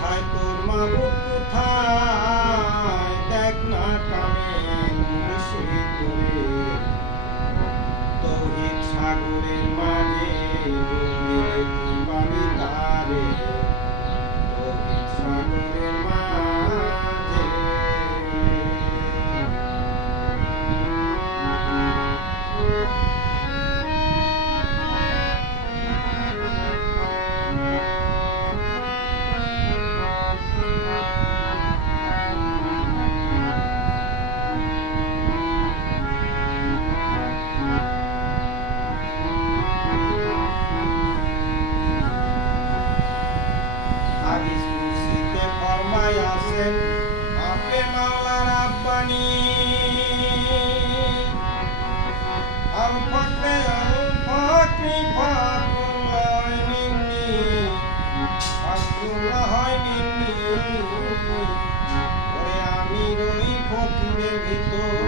কোথায় তোর মাবুদ কোথায় দেখ না কামে মুর্শিদ তোরে তৌহিদ সাগরের মাঝে ডুব দিলে তুই পাবি তারে তৌহিদ সাগরের মাঝে হাদিস কুরসিতে ফরমায় আছেন আপে মাওলা রাব্বানি আল ফাকরে আল ফাকরি ফাকুল্লাহ মিন্নি ফাকুল্লাহ মিন্নি ওরে আমি রই ফকিরের ভিতর